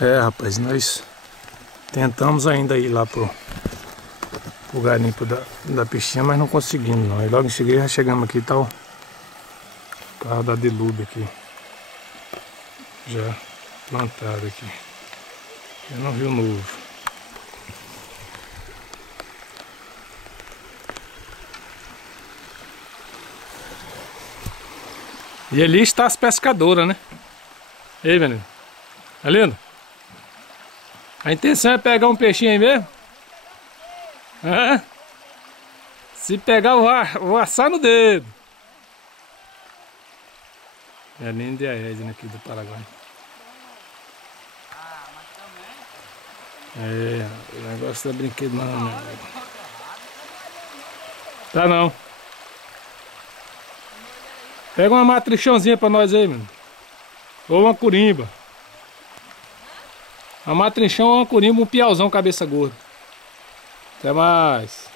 É, rapaz, nós tentamos ainda ir lá pro garimpo da peixinha, mas não conseguimos não. E logo em seguida já chegamos aqui, tá o carro da Delube aqui. Já plantado aqui. É no Rio Novo. E ali está as pescadoras, né? Ei, menino. Tá lindo? A intenção é pegar um peixinho aí mesmo? É? Se pegar, vou assar no dedo. É a linda e a Edna aqui do Paraguai. Ah, mas também. É, o negócio da brinquedo não, né? Tá não. Pega uma matrichãozinha pra nós aí, mano. Ou uma curimba. Uma matrinchão ou uma curimba, um piauzão cabeça gorda. Até mais.